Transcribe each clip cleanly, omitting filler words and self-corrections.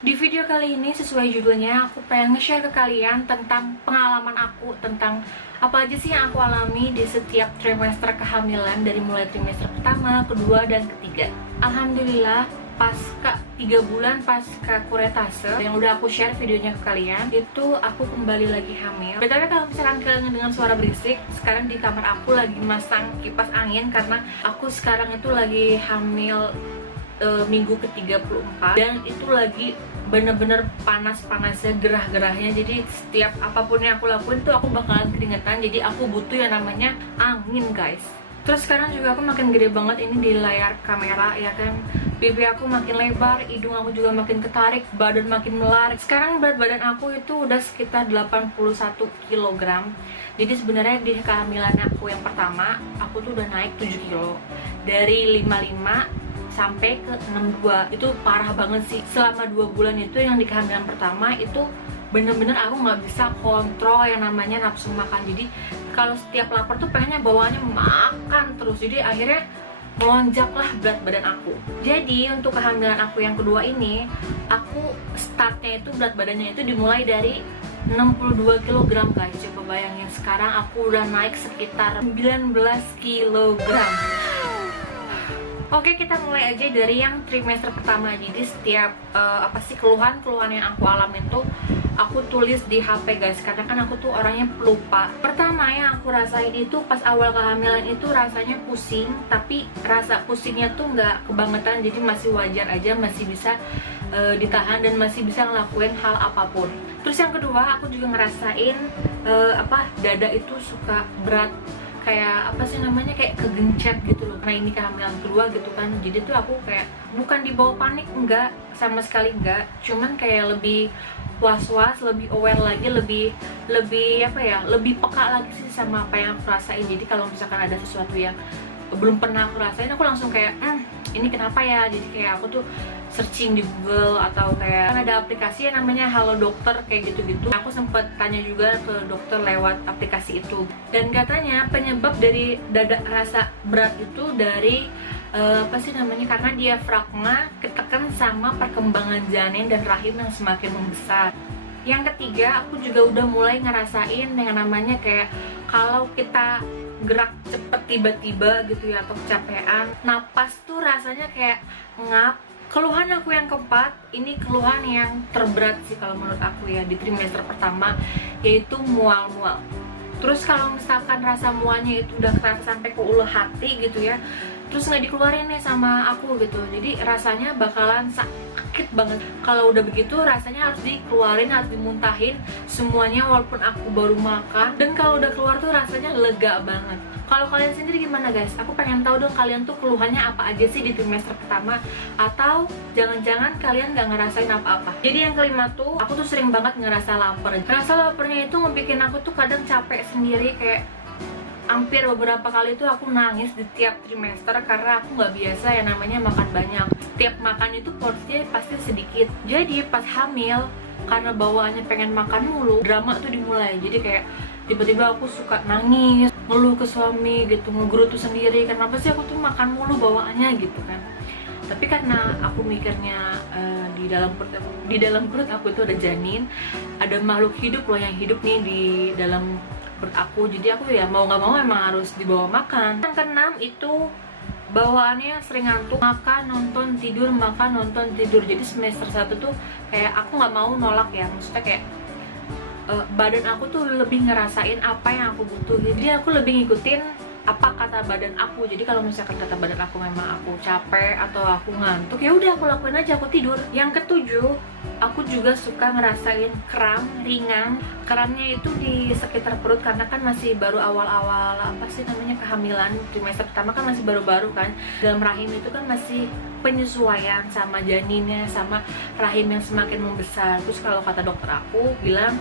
Di video kali ini sesuai judulnya, aku pengen nge-share ke kalian tentang pengalaman aku, tentang apa aja sih yang aku alami di setiap trimester kehamilan, dari mulai trimester pertama, kedua, dan ketiga. Alhamdulillah, pasca 3 bulan pasca kuretase yang udah aku share videonya ke kalian, itu aku kembali lagi hamil. Btw, kalau misalkan kalian dengan suara berisik, sekarang di kamar aku lagi masang kipas angin karena aku sekarang itu lagi hamil minggu ke-34, dan itu lagi bener-bener panas-panasnya, gerah-gerahnya. Jadi setiap apapun yang aku lakuin tuh aku bakalan keringetan. Jadi aku butuh yang namanya angin, guys. Terus sekarang juga aku makin gede banget ini di layar kamera, ya kan. Pipi aku makin lebar, hidung aku juga makin ketarik, badan makin melar. Sekarang berat badan aku itu udah sekitar 81 kg. Jadi sebenarnya di kehamilan aku yang pertama, aku tuh udah naik 7 kilo. Dari 55 sampai ke 62. Itu parah banget sih. Selama 2 bulan itu yang di kehamilan pertama itu bener-bener aku nggak bisa kontrol yang namanya nafsu makan. Jadi kalau setiap lapar tuh pengennya bawaannya makan terus. Jadi akhirnya melonjaklah berat badan aku. Jadi untuk kehamilan aku yang kedua ini, aku startnya itu berat badannya itu dimulai dari 62 kg, guys. Coba bayangin, sekarang aku udah naik sekitar 19 kg. Oke, kita mulai aja dari yang trimester pertama. Jadi setiap keluhan-keluhan yang aku alamin tuh aku tulis di HP, guys, karena kan aku tuh orangnya pelupa. Pertama yang aku rasain itu pas awal kehamilan itu rasanya pusing, tapi rasa pusingnya tuh nggak kebangetan, jadi masih wajar aja, masih bisa ditahan dan masih bisa ngelakuin hal apapun. Terus yang kedua, aku juga ngerasain dada itu suka berat, kayak kayak kegencet gitu loh, karena ini kehamilan kedua gitu kan. Jadi tuh aku kayak bukan dibawa panik, enggak, sama sekali enggak, cuman kayak lebih was-was, lebih aware lagi, lebih peka lagi sih sama apa yang aku rasain. Jadi kalau misalkan ada sesuatu yang belum pernah aku rasain, aku langsung kayak ini kenapa ya. Jadi kayak aku tuh searching di Google, atau kayak kan ada aplikasi yang namanya Halo Dokter, kayak gitu-gitu. Aku sempet tanya juga ke dokter lewat aplikasi itu, dan katanya penyebab dari rasa berat itu dari karena diafragma ketekan sama perkembangan janin dan rahim yang semakin membesar. Yang ketiga, aku juga udah mulai ngerasain yang namanya kayak kalau kita gerak cepet tiba-tiba gitu ya, atau kecapean, napas tuh rasanya kayak ngap. Keluhan aku yang keempat, ini keluhan yang terberat sih kalau menurut aku ya di trimester pertama, yaitu mual-mual. Terus kalau misalkan rasa mualnya itu udah kerasa sampai ke ulu hati gitu ya, terus nggak dikeluarin nih sama aku gitu, jadi rasanya bakalan sakit banget. Kalau udah begitu rasanya harus dikeluarin, harus dimuntahin semuanya walaupun aku baru makan. Dan kalau udah keluar tuh rasanya lega banget. Kalau kalian sendiri gimana, guys? Aku pengen tahu dong, kalian tuh keluhannya apa aja sih di trimester pertama, atau jangan-jangan kalian nggak ngerasain apa-apa. Jadi yang kelima tuh, aku tuh sering banget ngerasa lapar. Rasa laparnya itu ngebikin aku tuh kadang capek sendiri, kayak hampir beberapa kali tuh aku nangis di tiap trimester karena aku nggak biasa yang namanya makan banyak. Setiap makan itu porsinya pasti sedikit. Jadi pas hamil, karena bawaannya pengen makan mulu, drama tuh dimulai. Jadi kayak tiba-tiba aku suka nangis, ngeluh ke suami gitu, ngegerutu sendiri, kenapa sih aku tuh makan mulu bawaannya gitu kan. Tapi karena aku mikirnya di dalam perut aku itu ada janin, ada makhluk hidup loh yang hidup nih di dalam perut aku. Jadi aku ya mau nggak mau emang harus dibawa makan. Yang keenam itu bawaannya sering ngantuk, makan nonton tidur, makan nonton tidur. Jadi semester 1 tuh kayak aku nggak mau nolak ya, maksudnya kayak badan aku tuh lebih ngerasain apa yang aku butuh. Jadi aku lebih ngikutin apa kata badan aku. Jadi kalau misalkan kata badan aku memang aku capek atau aku ngantuk, ya udah aku lakuin aja, aku tidur. Yang ketujuh, aku juga suka ngerasain kram ringan. Kramnya itu di sekitar perut, karena kan masih baru awal-awal kehamilan. Trimester pertama kan masih baru-baru kan. Dalam rahim itu kan masih penyesuaian sama janinnya, sama rahim yang semakin membesar. Terus kalau kata dokter aku bilang,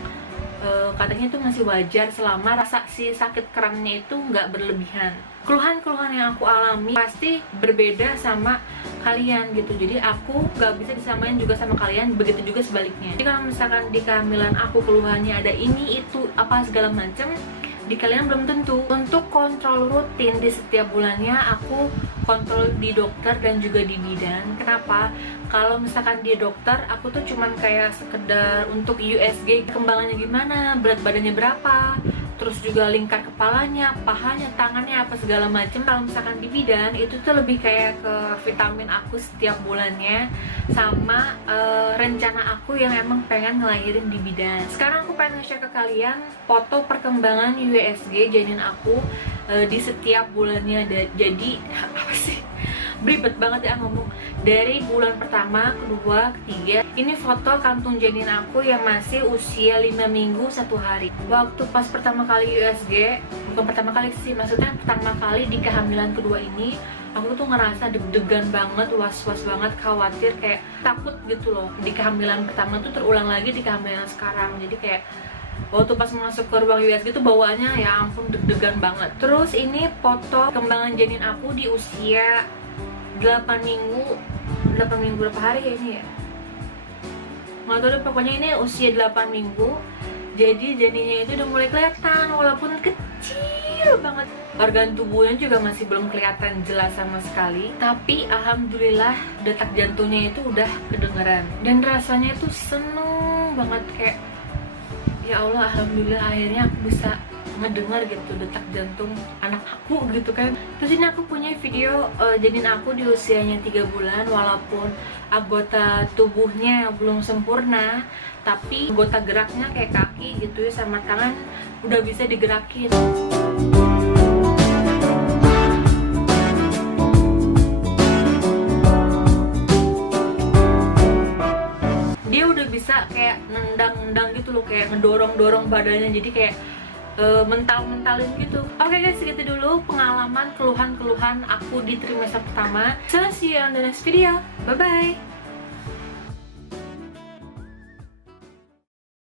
katanya itu masih wajar selama rasa si sakit kramnya itu nggak berlebihan. Keluhan-keluhan yang aku alami pasti berbeda sama kalian gitu, jadi aku nggak bisa disamain juga sama kalian, begitu juga sebaliknya. Jadi kalau misalkan di kehamilan aku keluhannya ada ini itu apa segala macam, di kalian belum tentu. Untuk kontrol rutin di setiap bulannya aku kontrol di dokter dan juga di bidan. Kenapa? Kalau misalkan di dokter aku tuh cuman kayak sekedar untuk USG kembangannya gimana, berat badannya berapa, terus juga lingkar kepalanya, pahanya, tangannya, apa segala macem. Kalau misalkan di bidan itu tuh lebih kayak ke vitamin aku setiap bulannya, sama rencana aku yang emang pengen ngelahirin di bidan. Sekarang aku pengen nge-share ke kalian foto perkembangan USG janin aku di setiap bulannya. Jadi apa sih, beribet banget ya ngomong. Dari bulan pertama, kedua, ketiga, ini foto kantung janin aku yang masih usia 5 minggu 1 hari. Waktu pas pertama kali USG, bukan pertama kali sih, maksudnya pertama kali di kehamilan kedua ini, aku tuh ngerasa deg-degan banget, was-was banget, khawatir, kayak takut gitu loh. Di kehamilan pertama tuh terulang lagi di kehamilan sekarang. Jadi kayak waktu pas masuk ke ruang USG tuh bawaannya ya ampun deg-degan banget. Terus ini foto kembangan janin aku di usia 8 minggu berapa hari ya ini ya, nggak tahu deh, pokoknya ini usia 8 minggu. Jadi janinnya itu udah mulai kelihatan walaupun kecil banget. Organ tubuhnya juga masih belum kelihatan jelas sama sekali, tapi alhamdulillah detak jantungnya itu udah kedengeran dan rasanya itu seneng banget. Kayak ya Allah, alhamdulillah akhirnya aku bisa ngedengar gitu detak jantung anak aku gitu kan. Terus ini aku punya video janin aku di usianya 3 bulan, walaupun anggota tubuhnya belum sempurna, tapi anggota geraknya kayak kaki gitu ya sama tangan udah bisa digerakin. Dia udah bisa kayak nendang-nendang gitu loh, kayak ngedorong-dorong badannya, jadi kayak mental-mentalin gitu. Oke guys, segitu dulu pengalaman keluhan-keluhan aku di trimester pertama. So see you on the next video. Bye bye.